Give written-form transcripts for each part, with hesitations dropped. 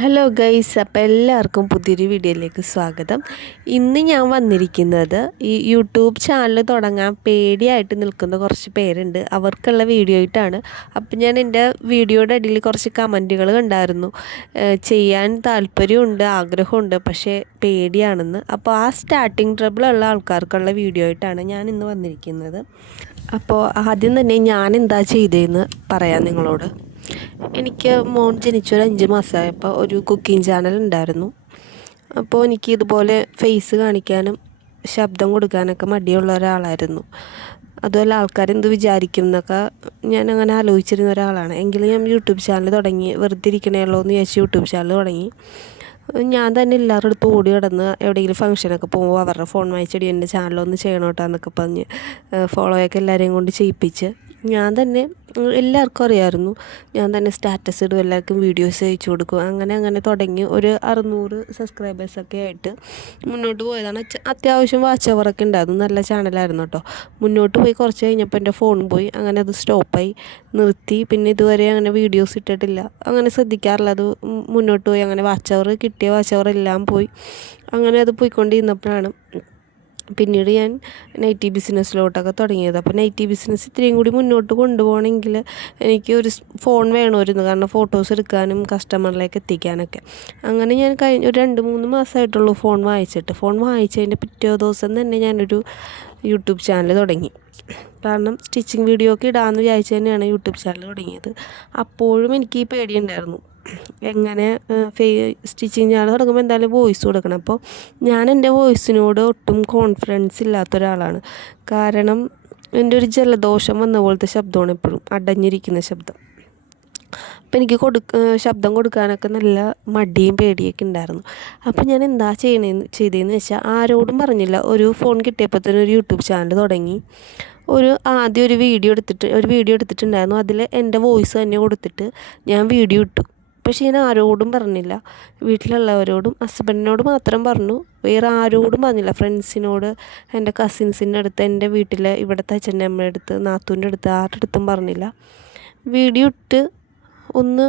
Hello guys, അപ്പോൾ എല്ലാവർക്കും പുതിയൊരു വീഡിയോയിലേക്ക് സ്വാഗതം. ഇന്ന് ഞാൻ വന്നിരിക്കുന്നത് ഈ യൂട്യൂബ് ചാനൽ തുടങ്ങാൻ പേടിയായിട്ട് നിൽക്കുന്ന കുറച്ച് പേരുണ്ട്, അവർക്കുള്ള വീഡിയോ ആയിട്ടാണ്. അപ്പോൾ ഞാൻ എൻ്റെ വീഡിയോയുടെ അടിയിൽ കുറച്ച് കമൻറ്റുകൾ കണ്ടായിരുന്നു, ചെയ്യാൻ താല്പര്യമുണ്ട്, ആഗ്രഹമുണ്ട്, പക്ഷേ പേടിയാണെന്ന്. അപ്പോൾ ആ സ്റ്റാർട്ടിങ് ട്രബിളുള്ള ആൾക്കാർക്കുള്ള വീഡിയോ ആയിട്ടാണ് ഞാൻ ഇന്ന് വന്നിരിക്കുന്നത്. അപ്പോൾ ആദ്യം തന്നെ ഞാൻ എന്താ ചെയ്തതെന്ന് പറയാം നിങ്ങളോട്. എനിക്ക് മോൻ ജനിച്ചൊരു 5 മാസമായപ്പോൾ ഒരു കുക്കിംഗ് ചാനൽ ഉണ്ടായിരുന്നു. അപ്പോൾ എനിക്ക് ഇതുപോലെ ഫേസ് കാണിക്കാനും ശബ്ദം കൊടുക്കാനൊക്കെ മടിയുള്ള ഒരാളായിരുന്നു. അതുപോലെ ആൾക്കാരെന്ത് വിചാരിക്കും എന്നൊക്കെ ഞാൻ അങ്ങനെ ആലോചിച്ചിരുന്ന ഒരാളാണ്. എങ്കിലും ഞാൻ യൂട്യൂബ് ചാനൽ തുടങ്ങി. വെറുതെ ഇരിക്കണേയുള്ളൂ എന്ന് വിചാരിച്ച് യൂട്യൂബ് ചാനൽ തുടങ്ങി. ഞാൻ തന്നെ എല്ലാവരുടെ അടുത്ത് ഓടി കിടന്ന് എവിടെയെങ്കിലും ഫംഗ്ഷനൊക്കെ പോകുമ്പോൾ അവരുടെ ഫോൺ വായിച്ചടി എൻ്റെ ചാനലൊന്ന് ചെയ്യണോട്ടാന്നൊക്കെ പറഞ്ഞ് ഫോളോയൊക്കെ എല്ലാവരെയും കൊണ്ട് ചെയ്യിപ്പിച്ച് ഞാൻ തന്നെ എല്ലാവർക്കും അറിയാമായിരുന്നു. ഞാൻ തന്നെ സ്റ്റാറ്റസ് ഇടും, എല്ലാവർക്കും വീഡിയോസ് അയച്ചു കൊടുക്കും. അങ്ങനെ തുടങ്ങി ഒരു 600 സബ്സ്ക്രൈബേഴ്സൊക്കെ ആയിട്ട് മുന്നോട്ട് പോയതാണ്. അത്യാവശ്യം വാച്ച് ഓവറൊക്കെ ഉണ്ടായിരുന്നു. നല്ല ചാനലായിരുന്നു കേട്ടോ. മുന്നോട്ട് പോയി കുറച്ച് കഴിഞ്ഞപ്പോൾ എൻ്റെ ഫോൺ പോയി. അങ്ങനെ അത് സ്റ്റോപ്പായി, നിർത്തി. പിന്നെ ഇതുവരെ അങ്ങനെ വീഡിയോസ് ഇട്ടിട്ടില്ല, അങ്ങനെ ശ്രദ്ധിക്കാറില്ല. അത് മുന്നോട്ട് പോയി. അങ്ങനെ വാച്ച് ഓവർ കിട്ടിയ വാച്ച് ഓവർ എല്ലാം പോയി. അങ്ങനെ അത് പോയിക്കൊണ്ടിരുന്നപ്പോഴാണ് പിന്നീട് ഞാൻ നൈറ്റി ബിസിനസ്സിലോട്ടൊക്കെ തുടങ്ങിയത്. അപ്പോൾ നൈറ്റി ബിസിനസ് ഇത്രയും കൂടി മുന്നോട്ട് കൊണ്ടുപോകണമെങ്കിൽ എനിക്ക് ഒരു ഫോൺ വേണമായിരുന്നു, കാരണം ഫോട്ടോസ് എടുക്കാനും കസ്റ്റമറിലേക്ക് എത്തിക്കാനൊക്കെ. അങ്ങനെ ഞാൻ കഴിഞ്ഞ ഒരു 2-3 മാസമായിട്ടുള്ളൂ ഫോൺ വാങ്ങിച്ചതിൻ്റെ പിറ്റേ ദിവസം തന്നെ ഞാനൊരു യൂട്യൂബ് ചാനൽ തുടങ്ങി. കാരണം സ്റ്റിച്ചിങ് വീഡിയോ ഒക്കെ ഇടാമെന്ന് വിചാരിച്ചു തന്നെയാണ് യൂട്യൂബ് ചാനൽ തുടങ്ങിയത്. അപ്പോഴും എനിക്ക് ഈ പേടിയുണ്ടായിരുന്നു, എങ്ങനെ സ്റ്റിച്ചിങ് ചാനൽ തുടങ്ങുമ്പോൾ എന്തായാലും വോയിസ് കൊടുക്കണം. അപ്പോൾ ഞാൻ എൻ്റെ വോയിസിനോട് ഒട്ടും കോൺഫിഡൻസ് ഇല്ലാത്ത ഒരാളാണ്. കാരണം എൻ്റെ ഒരു ജലദോഷം വന്ന പോലത്തെ ശബ്ദമാണ് എപ്പോഴും, അടഞ്ഞിരിക്കുന്ന ശബ്ദം. അപ്പോൾ എനിക്ക് ശബ്ദം കൊടുക്കാനൊക്കെ നല്ല മടിയും പേടിയൊക്കെ ഉണ്ടായിരുന്നു. അപ്പോൾ ഞാൻ എന്താ ചെയ്തതെന്ന് വെച്ചാൽ ആരോടും പറഞ്ഞില്ല. ഒരു ഫോൺ കിട്ടിയപ്പോൾ തന്നെ ഒരു യൂട്യൂബ് ചാനൽ തുടങ്ങി. ആദ്യം ഒരു വീഡിയോ എടുത്തിട്ടുണ്ടായിരുന്നു. അതിൽ എൻ്റെ വോയിസ് തന്നെ കൊടുത്തിട്ട് ഞാൻ വീഡിയോ ഇട്ടു. പക്ഷേ ഞാൻ ആരോടും പറഞ്ഞില്ല. വീട്ടിലുള്ളവരോടും ഹസ്ബൻഡിനോട് മാത്രം പറഞ്ഞു, വേറെ ആരോടും പറഞ്ഞില്ല. ഫ്രണ്ട്സിനോട്, എൻ്റെ കസിൻസിൻ്റെ അടുത്ത്, എൻ്റെ വീട്ടിലെ ഇവിടുത്തെ അച്ഛൻ്റെ അമ്മയുടെ അടുത്ത്, നാത്തൂൻ്റെ അടുത്ത്, ആരുടെ അടുത്തും പറഞ്ഞില്ല. വീഡിയോ ഇട്ട് ഒന്ന്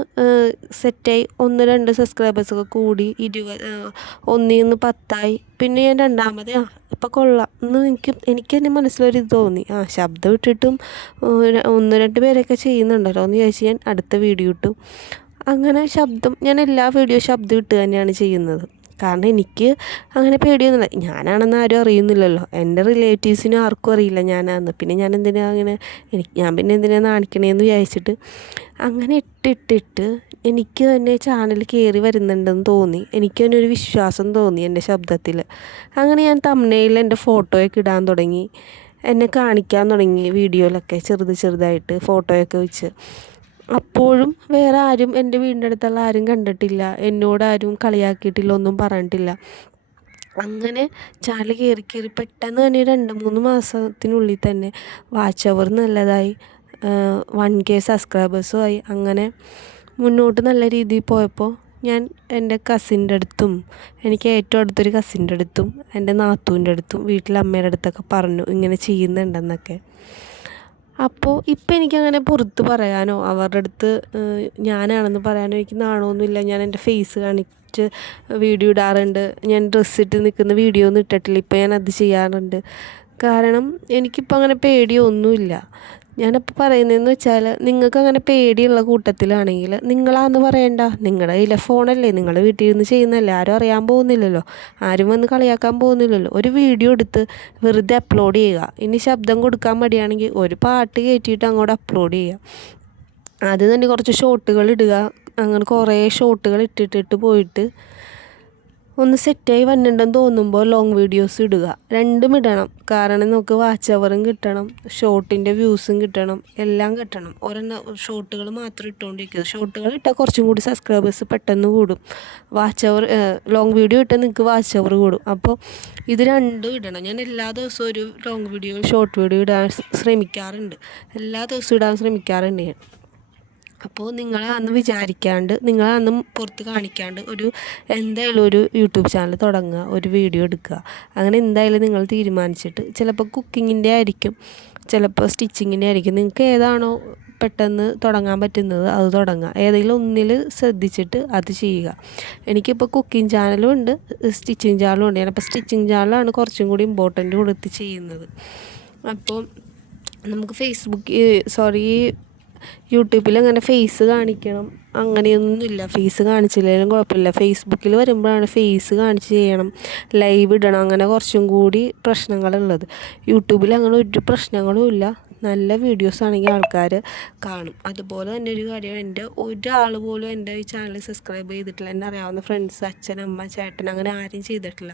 സെറ്റായി, 1-2 സബ്സ്ക്രൈബേഴ്സൊക്കെ കൂടി, 1-ൽ 10 പിന്നെ ഞാൻ രണ്ടാമത് ഇപ്പം കൊള്ളാം എന്ന് എനിക്ക് തന്നെ മനസ്സിലൊരിത് തോന്നി. ശബ്ദം ഇട്ടിട്ടും 1-2 പേരൊക്കെ ചെയ്യുന്നുണ്ടല്ലോ എന്ന് ചോദിച്ച് ഞാൻ അടുത്ത വീഡിയോ ഇട്ടു. അങ്ങനെ ഞാൻ എല്ലാ വീഡിയോ ശബ്ദം ഇട്ട് തന്നെയാണ് ചെയ്യുന്നത്. കാരണം എനിക്ക് അങ്ങനെ പേടിയൊന്നുമില്ല. ഞാനാണെന്ന് ആരും അറിയുന്നില്ലല്ലോ, എൻ്റെ റിലേറ്റീവ്സിനും ആർക്കും അറിയില്ല ഞാനാണെന്ന്. പിന്നെ ഞാൻ എന്തിനാ നാണിക്കണേന്ന് വിചാരിച്ചിട്ട് അങ്ങനെ ഇട്ടിട്ട് എനിക്ക് തന്നെ ചാനൽ കയറി വരുന്നുണ്ടെന്ന് തോന്നി. എനിക്ക് തന്നെ ഒരു വിശ്വാസം തോന്നി എൻ്റെ ശബ്ദത്തിൽ. അങ്ങനെ ഞാൻ തംബ്നെയിൽ എൻ്റെ ഫോട്ടോയൊക്കെ ഇടാൻ തുടങ്ങി, എന്നെ കാണിക്കാൻ തുടങ്ങി വീഡിയോയിലൊക്കെ ചെറുതായിട്ട് ഫോട്ടോയൊക്കെ വെച്ച്. അപ്പോഴും വേറെ ആരും, എൻ്റെ വീടിൻ്റെ അടുത്തുള്ള ആരും കണ്ടിട്ടില്ല, എന്നോടാരും കളിയാക്കിയിട്ടില്ല, ഒന്നും പറഞ്ഞിട്ടില്ല. അങ്ങനെ ചാനൽ കയറി പെട്ടെന്ന് തന്നെ 2-3 മാസത്തിനുള്ളിൽ തന്നെ വാച്ച് അവർ നല്ലതായി, 1K സബ്സ്ക്രൈബേഴ്സും ആയി. അങ്ങനെ മുന്നോട്ട് നല്ല രീതിയിൽ പോയപ്പോൾ ഞാൻ എൻ്റെ കസിൻ്റെ അടുത്തും, എനിക്ക് ഏറ്റവും അടുത്തൊരു കസിൻ്റെ അടുത്തും, എൻ്റെ നാത്തൂൻ്റെ അടുത്തും, വീട്ടിലെ അമ്മയുടെ അടുത്തൊക്കെ പറഞ്ഞു ഇങ്ങനെ ചെയ്യുന്നുണ്ടെന്നൊക്കെ. അപ്പോൾ ഇപ്പം എനിക്കങ്ങനെ പുറത്ത് പറയാനോ അവരുടെ അടുത്ത് ഞാനാണെന്ന് പറയാനോ എനിക്ക് നാണമൊന്നുമില്ല. ഞാൻ എൻ്റെ ഫേസ് കാണിച്ച് വീഡിയോ ഇടാറുണ്ട്. ഞാൻ ഡ്രസ്സിട്ട് നിൽക്കുന്ന വീഡിയോ ഒന്നും ഇട്ടിട്ടില്ല, ഇപ്പം ഞാനത് ചെയ്യാറുണ്ട്. കാരണം എനിക്കിപ്പോൾ അങ്ങനെ പേടിയൊന്നുമില്ല. ഞാനപ്പോൾ പറയുന്നതെന്ന് വെച്ചാൽ, നിങ്ങൾക്ക് അങ്ങനെ പേടിയുള്ള കൂട്ടത്തിലാണെങ്കിൽ നിങ്ങളാന്ന് പറയണ്ട. നിങ്ങളുടെ കയ്യിലെ ഫോണല്ലേ, നിങ്ങളുടെ വീട്ടിൽ നിന്ന് ചെയ്യുന്നതല്ലേ, ആരും അറിയാൻ പോകുന്നില്ലല്ലോ, ആരും വന്ന് കളിയാക്കാൻ പോകുന്നില്ലല്ലോ. ഒരു വീഡിയോ എടുത്ത് വെറുതെ അപ്ലോഡ് ചെയ്യുക. ഇനി ശബ്ദം കൊടുക്കാൻ മടിയാണെങ്കിൽ ഒരു പാട്ട് കയറ്റിയിട്ട് അങ്ങോട്ട് അപ്ലോഡ് ചെയ്യുക. അത് തന്നെ കുറച്ച് ഷോട്ടുകൾ ഇടുക. അങ്ങനെ കുറേ ഷോട്ടുകൾ ഇട്ടിട്ട് പോയിട്ട് ഒന്ന് സെറ്റായി വന്നിട്ടുണ്ടെന്ന് തോന്നുമ്പോൾ ലോങ് വീഡിയോസ് ഇടുക. രണ്ടും ഇടണം. കാരണം നമുക്ക് വാച്ച് അവറും കിട്ടണം, ഷോർട്ടിൻ്റെ വ്യൂസും കിട്ടണം, എല്ലാം കിട്ടണം. ഷോട്ടുകൾ മാത്രം ഇട്ടുകൊണ്ടിരിക്കുക. ഷോട്ടുകൾ ഇട്ടാൽ കുറച്ചും കൂടി സബ്സ്ക്രൈബേഴ്സ് പെട്ടെന്ന് കൂടും. ലോങ് വീഡിയോ ഇട്ടാൽ നിങ്ങൾക്ക് വാച്ച് അവർ കൂടും. അപ്പോൾ ഇത് രണ്ടും ഇടണം. ഞാൻ എല്ലാ ദിവസവും ഒരു ലോങ് വീഡിയോ, ഷോർട്ട് വീഡിയോ ഇടാൻ ശ്രമിക്കാറുണ്ട്. എല്ലാ ദിവസവും ഇടാൻ ശ്രമിക്കാറുണ്ട് ഞാൻ. അപ്പോൾ നിങ്ങളെ വിചാരിക്കാണ്ട്, നിങ്ങളെ പുറത്ത് കാണിക്കാണ്ട് എന്തായാലും ഒരു യൂട്യൂബ് ചാനൽ തുടങ്ങുക, ഒരു വീഡിയോ എടുക്കുക. അങ്ങനെ എന്തായാലും നിങ്ങൾ തീരുമാനിച്ചിട്ട്, ചിലപ്പോൾ കുക്കിങ്ങിൻ്റെ ആയിരിക്കും, ചിലപ്പോൾ സ്റ്റിച്ചിങ്ങിൻ്റെ ആയിരിക്കും, നിങ്ങൾക്ക് ഏതാണോ പെട്ടെന്ന് തുടങ്ങാൻ പറ്റുന്നത് അത് തുടങ്ങുക. ഏതെങ്കിലും ഒന്നിൽ ശ്രദ്ധിച്ചിട്ട് അത് ചെയ്യുക. എനിക്കിപ്പോൾ കുക്കിംഗ് ചാനലും ഉണ്ട്, സ്റ്റിച്ചിങ് ചാനലും ഉണ്ട്. ഞാനിപ്പോൾ സ്റ്റിച്ചിങ് ചാനലാണ് കുറച്ചും കൂടി ഇമ്പോർട്ടൻ്റ് കൊടുത്ത് ചെയ്യുന്നത്. അപ്പോൾ നമുക്ക് യൂട്യൂബിൽ അങ്ങനെ ഫേസ് കാണിക്കണം അങ്ങനെയൊന്നുമില്ല. ഫേസ് കാണിച്ചില്ലെങ്കിലും കുഴപ്പമില്ല. ഫേസ്ബുക്കിൽ വരുമ്പോഴാണ് ഫേസ് കാണിച്ച് ചെയ്യണം, ലൈവ് ഇടണം, അങ്ങനെ കുറച്ചും കൂടി പ്രശ്നങ്ങളുള്ളത്. യൂട്യൂബിൽ അങ്ങനെ ഒരു പ്രശ്നങ്ങളും ഇല്ല. നല്ല വീഡിയോസ് ആണെങ്കിൽ ആൾക്കാർ കാണും. അതുപോലെ തന്നെ ഒരു കാര്യം, ഒരാൾ പോലും എൻ്റെ ഈ ചാനൽ സബ്സ്ക്രൈബ് ചെയ്തിട്ടില്ല. എന്നെ അറിയാവുന്ന ഫ്രണ്ട്സ്, അച്ഛൻ, അമ്മ, ചേട്ടൻ, അങ്ങനെ ആരും ചെയ്തിട്ടില്ല.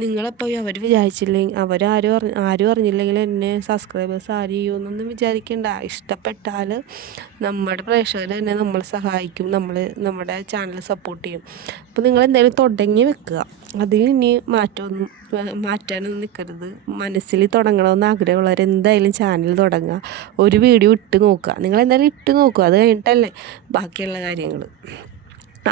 നിങ്ങളെപ്പോൾ അവർ വിചാരിച്ചില്ലെങ്കിൽ ആരും അറിഞ്ഞില്ലെങ്കിൽ എന്നെ സബ്സ്ക്രൈബേഴ്സ് ആരും ചെയ്യുമെന്നൊന്നും വിചാരിക്കേണ്ട. ഇഷ്ടപ്പെട്ടാൽ നമ്മുടെ പ്രേക്ഷകർ തന്നെ നമ്മളെ സഹായിക്കും, നമ്മുടെ ചാനൽ സപ്പോർട്ട് ചെയ്യും. അപ്പോൾ നിങ്ങൾ എന്തായാലും തുടങ്ങി വെക്കുക. അതിന് ഇനി മാറ്റാനൊന്നും നിൽക്കരുത്. മനസ്സിൽ തുടങ്ങണമെന്ന് ആഗ്രഹമുള്ളവർ എന്തായാലും ചാനൽ തുടങ്ങുക, ഒരു വീഡിയോ ഇട്ട് നോക്കുക. നിങ്ങളെന്തായാലും ഇട്ട് നോക്കുക, അത് കഴിഞ്ഞിട്ടല്ലേ ബാക്കിയുള്ള കാര്യങ്ങൾ.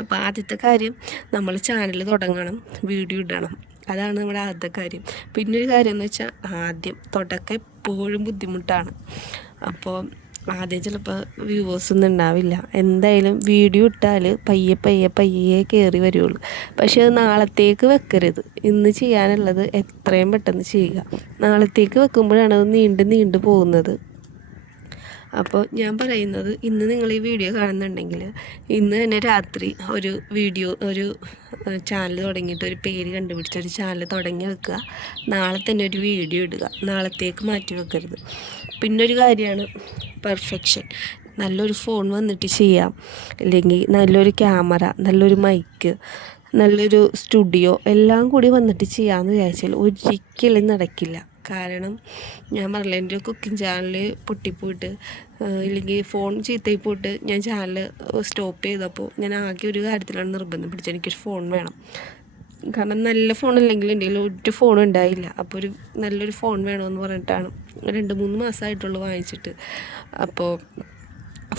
അപ്പോൾ ആദ്യത്തെ കാര്യം, നമ്മൾ ചാനൽ തുടങ്ങണം, വീഡിയോ ഇടണം. അതാണ് നമ്മുടെ ആദ്യത്തെ കാര്യം. പിന്നെ ഒരു കാര്യം എന്ന് വെച്ചാൽ, തുടക്കം എപ്പോഴും ബുദ്ധിമുട്ടാണ്. അപ്പോൾ ആദ്യം ചിലപ്പോൾ വ്യൂവേഴ്സൊന്നും ഉണ്ടാവില്ല. എന്തായാലും വീഡിയോ ഇട്ടാൽ പയ്യെ കയറി വരുള്ളൂ. പക്ഷേ അത് നാളത്തേക്ക് വെക്കരുത്. ഇന്ന് ചെയ്യാനുള്ളത് എത്രയും പെട്ടെന്ന് ചെയ്യുക. നാളത്തേക്ക് വെക്കുമ്പോഴാണ് അത് നീണ്ടു പോകുന്നത്. അപ്പോൾ ഞാൻ പറയുന്നത്, ഇന്ന് നിങ്ങൾ ഈ വീഡിയോ കാണുന്നുണ്ടെങ്കിൽ ഇന്ന് തന്നെ രാത്രി ഒരു ചാനൽ തുടങ്ങിയിട്ട്, ഒരു പേര് കണ്ടുപിടിച്ച് ഒരു ചാനൽ തുടങ്ങി വെക്കുക. നാളെ തന്നെ ഒരു വീഡിയോ ഇടുക. നാളത്തേക്ക് മാറ്റി വെക്കരുത്. പിന്നൊരു കാര്യമാണ് പെർഫെക്ഷൻ. നല്ലൊരു ഫോൺ വന്നിട്ട് ചെയ്യാം, അല്ലെങ്കിൽ നല്ലൊരു ക്യാമറ, നല്ലൊരു മൈക്ക്, നല്ലൊരു സ്റ്റുഡിയോ എല്ലാം കൂടി വന്നിട്ട് ചെയ്യാമെന്ന് വിചാരിച്ചാൽ ഒരിക്കലും നടക്കില്ല. കാരണം ഞാൻ പറഞ്ഞില്ല, എൻ്റെ കുക്കിംഗ് ചാനൽ പൊട്ടിപ്പോയിട്ട്, ഇല്ലെങ്കിൽ ഫോൺ ചീത്തയിൽ പോയിട്ട് ഞാൻ ചാനൽ സ്റ്റോപ്പ് ചെയ്തപ്പോൾ ഞാൻ ആകെ ഒരു കാര്യത്തിലാണ് നിർബന്ധം പിടിച്ചത്, എനിക്കൊരു ഫോൺ വേണം. കാരണം നല്ല ഫോണില്ലെങ്കിൽ എൻ്റെ കയ്യിൽ ഒരു ഫോണും ഉണ്ടായില്ല. അപ്പോൾ നല്ലൊരു ഫോൺ വേണമെന്ന് പറഞ്ഞിട്ടാണ് 2-3 മാസമായിട്ടുള്ളൂ വാങ്ങിച്ചിട്ട്. അപ്പോൾ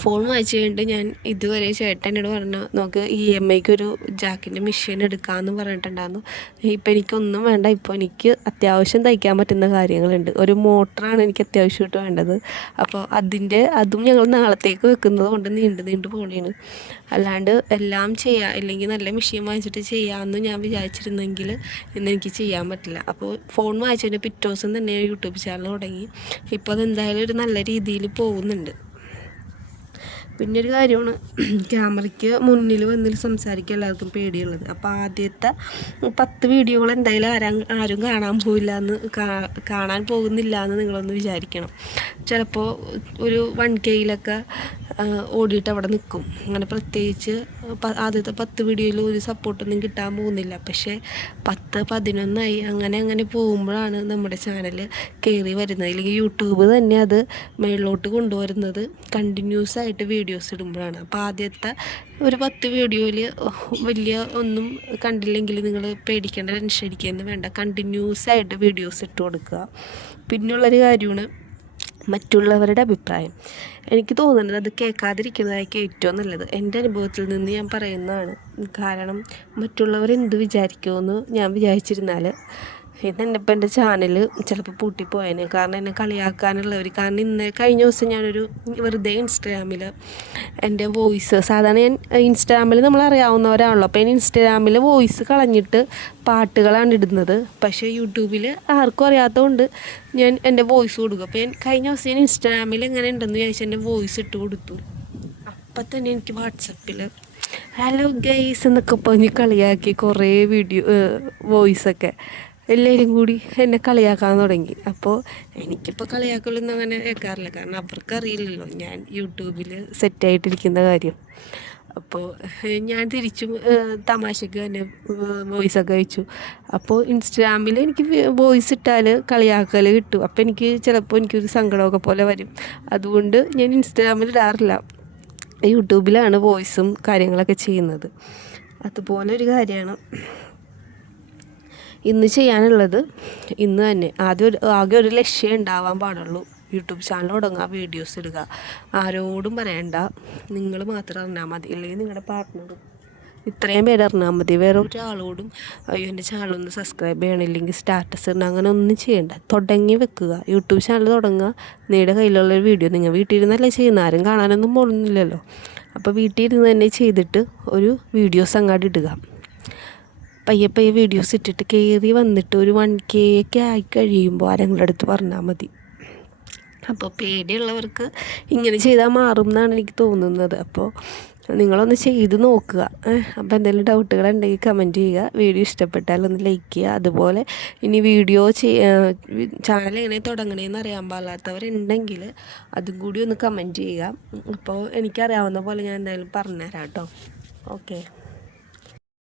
ഫോൺ വാങ്ങിച്ച് കഴിഞ്ഞിട്ട് ഞാൻ ഇതുവരെ ചേട്ടൻ എന്നോട് പറഞ്ഞു, നമുക്ക് EMIക്ക് ഒരു ജാക്കിൻ്റെ മെഷീൻ എടുക്കാമെന്ന് പറഞ്ഞിട്ടുണ്ടായിരുന്നു. ഇപ്പം എനിക്കൊന്നും വേണ്ട. ഇപ്പോൾ എനിക്ക് അത്യാവശ്യം തയ്ക്കാൻ പറ്റുന്ന കാര്യങ്ങളുണ്ട്. ഒരു മോട്ടറാണ് എനിക്ക് അത്യാവശ്യമായിട്ട് വേണ്ടത്. അപ്പോൾ അതും ഞങ്ങൾ നാളത്തേക്ക് വെക്കുന്നത് കൊണ്ട് നീണ്ടു പോകണേണ്. അല്ലാണ്ട് എല്ലാം ചെയ്യാം, ഇല്ലെങ്കിൽ നല്ല മെഷീൻ വാങ്ങിച്ചിട്ട് ചെയ്യാമെന്ന് ഞാൻ വിചാരിച്ചിരുന്നെങ്കിൽ ഇന്നെനിക്ക് ചെയ്യാൻ പറ്റില്ല. അപ്പോൾ ഫോൺ വാങ്ങിച്ചതിൻ്റെ പിറ്റേ ദിവസം തന്നെ യൂട്യൂബ് ചാനൽ തുടങ്ങി. ഇപ്പോൾ അതെന്തായാലും ഒരു നല്ല രീതിയിൽ പോകുന്നുണ്ട്. പിന്നൊരു കാര്യമാണ്, ക്യാമറയ്ക്ക് മുന്നിൽ വന്നിൽ സംസാരിക്കാൻ എല്ലാവർക്കും പേടിയുള്ളത്. അപ്പോൾ ആദ്യത്തെ 10 വീഡിയോകൾ എന്തായാലും ആരും കാണാൻ പോകുന്നില്ല എന്ന് നിങ്ങളൊന്ന് വിചാരിക്കണം. ചിലപ്പോൾ ഒരു 1Kയിലൊക്കെ ഓടിയിട്ട് അവിടെ നിൽക്കും. അങ്ങനെ പ്രത്യേകിച്ച് ആദ്യത്തെ 10 വീഡിയോയിൽ ഒരു സപ്പോർട്ടൊന്നും കിട്ടാൻ പോകുന്നില്ല. പക്ഷേ 10-11 അങ്ങനെ പോകുമ്പോഴാണ് നമ്മുടെ ചാനൽ കയറി വരുന്നത്. അല്ലെങ്കിൽ യൂട്യൂബ് തന്നെ അത് മേളിലോട്ട് കൊണ്ടുവരുന്നത് കണ്ടിന്യൂസ് ആയിട്ട് വീഡിയോസ് ഇടുമ്പോഴാണ്. അപ്പോൾ ആദ്യത്തെ ഒരു 10 വീഡിയോയിൽ വലിയ ഒന്നും കണ്ടില്ലെങ്കിൽ നിങ്ങൾ പേടിക്കേണ്ട, ടെൻഷൻ അടിക്കുകയൊന്നും വേണ്ട. കണ്ടിന്യൂസ് ആയിട്ട് വീഡിയോസ് ഇട്ട് കൊടുക്കുക. പിന്നുള്ളൊരു കാര്യമാണ് മറ്റുള്ളവരുടെ അഭിപ്രായം. എനിക്ക് തോന്നുന്നത് അത് കേൾക്കാതിരിക്കുന്നതായിരിക്കും ഏറ്റവും നല്ലത്. എൻ്റെ അനുഭവത്തിൽ നിന്ന് ഞാൻ പറയുന്നതാണ്. കാരണം മറ്റുള്ളവരെന്ത് വിചാരിക്കുമെന്ന് ഞാൻ വിചാരിച്ചിരുന്നാൽ ഇപ്പം എൻ്റെ ചാനൽ ചിലപ്പോൾ പൂട്ടിപ്പോയേനെ. കാരണം എന്നെ കളിയാക്കാനുള്ളവർ. കാരണം കഴിഞ്ഞ ദിവസം ഞാനൊരു വെറുതെ ഇൻസ്റ്റാഗ്രാമിൽ എൻ്റെ വോയിസ്, സാധാരണ ഞാൻ ഇൻസ്റ്റാഗ്രാമിൽ നമ്മളറിയാവുന്നവരാണല്ലോ, അപ്പോൾ ഞാൻ ഇൻസ്റ്റാഗ്രാമിൽ വോയിസ് കളഞ്ഞിട്ട് പാട്ടുകളാണ് ഇടുന്നത്. പക്ഷേ യൂട്യൂബിൽ ആർക്കും അറിയാത്തതുകൊണ്ട് ഞാൻ എൻ്റെ വോയിസ് കൊടുക്കും. അപ്പോൾ ഞാൻ കഴിഞ്ഞ ദിവസം ഞാൻ ഇൻസ്റ്റാഗ്രാമിൽ എങ്ങനെ ഉണ്ടെന്ന് വിചാരിച്ച് എൻ്റെ വോയിസ് ഇട്ട് കൊടുത്തു. അപ്പം തന്നെ എനിക്ക് വാട്സപ്പിൽ ഹലോ ഗൈസ് എന്നൊക്കെ പറഞ്ഞ് കളിയാക്കി കുറേ വോയിസൊക്കെ എല്ലാവരും കൂടി എന്നെ കളിയാക്കാൻ തുടങ്ങി. അപ്പോൾ എനിക്കിപ്പോൾ കളിയാക്കലൊന്നും അങ്ങനെ കേൾക്കാറില്ല. കാരണം അവർക്കറിയില്ലല്ലോ ഞാൻ യൂട്യൂബിൽ സെറ്റായിട്ടിരിക്കുന്ന കാര്യം. അപ്പോൾ ഞാൻ തിരിച്ചും തമാശയ്ക്ക് തന്നെ വോയിസൊക്കെ അയച്ചു. അപ്പോൾ ഇൻസ്റ്റാഗ്രാമിൽ എനിക്ക് വോയിസ് ഇട്ടാൽ കളിയാക്കൽ കിട്ടും. അപ്പോൾ എനിക്കൊരു സങ്കടമൊക്കെ പോലെ വരും. അതുകൊണ്ട് ഞാൻ ഇൻസ്റ്റാഗ്രാമിൽ ഇടാറില്ല. യൂട്യൂബിലാണ് വോയിസും കാര്യങ്ങളൊക്കെ ചെയ്യുന്നത്. അതുപോലെ ഒരു കാര്യമാണ് ഇന്ന് ചെയ്യാനുള്ളത്. ഇന്ന് തന്നെ ആകെ ഒരു ലക്ഷ്യം ഉണ്ടാവാൻ പാടുള്ളൂ. യൂട്യൂബ് ചാനൽ തുടങ്ങുക, വീഡിയോസ് ഇടുക. ആരോടും പറയണ്ട, നിങ്ങൾ മാത്രം അറിഞ്ഞാൽ മതി. അല്ലെങ്കിൽ നിങ്ങളുടെ പാർട്ട്ണറും ഇത്രയും പേര് അറിഞ്ഞാൽ മതി. വേറെ ഒരാളോടും അയ്യോ എൻ്റെ ചാനലൊന്ന് സബ്സ്ക്രൈബ് ചെയ്യണില്ലെങ്കിൽ സ്റ്റാറ്റസ് ഇടണം അങ്ങനെ ഒന്നും ചെയ്യണ്ട. തുടങ്ങി വെക്കുക. യൂട്യൂബ് ചാനൽ തുടങ്ങുക. നിങ്ങളുടെ കയ്യിലുള്ളൊരു വീഡിയോ നിങ്ങൾ വീട്ടിൽ ഇരുന്നല്ലേ ചെയ്യുന്ന, ആരും കാണാനൊന്നും പോകുന്നില്ലല്ലോ. അപ്പോൾ വീട്ടിൽ ഇരുന്ന് തന്നെ ചെയ്തിട്ട് ഒരു വീഡിയോസ് അങ്ങോട്ട് ഇടുക. പയ്യെ വീഡിയോസ് ഇട്ടിട്ട് കയറി വന്നിട്ട് ഒരു 1K ഒക്കെ ആയി കഴിയുമ്പോൾ ആരെങ്കിലും അടുത്ത് പറഞ്ഞാൽ മതി. അപ്പോൾ പേടിയുള്ളവർക്ക് ഇങ്ങനെ ചെയ്താൽ മാറും എന്നാണ് എനിക്ക് തോന്നുന്നത്. അപ്പോൾ നിങ്ങളൊന്ന് ചെയ്ത് നോക്കുക. അപ്പോൾ എന്തെങ്കിലും ഡൗട്ടുകളുണ്ടെങ്കിൽ കമൻറ്റ് ചെയ്യുക. വീഡിയോ ഇഷ്ടപ്പെട്ടാൽ ഒന്ന് ലൈക്ക് ചെയ്യുക. അതുപോലെ ഇനി വീഡിയോ ചാനൽ എങ്ങനെ തുടങ്ങണേന്ന് അറിയാൻ പാടില്ലാത്തവരുണ്ടെങ്കിൽ അതും കൂടി ഒന്ന് കമൻറ്റ് ചെയ്യുക. അപ്പോൾ എനിക്കറിയാവുന്ന പോലെ ഞാൻ എന്തായാലും പറഞ്ഞുതരാം കേട്ടോ. ഓക്കെ.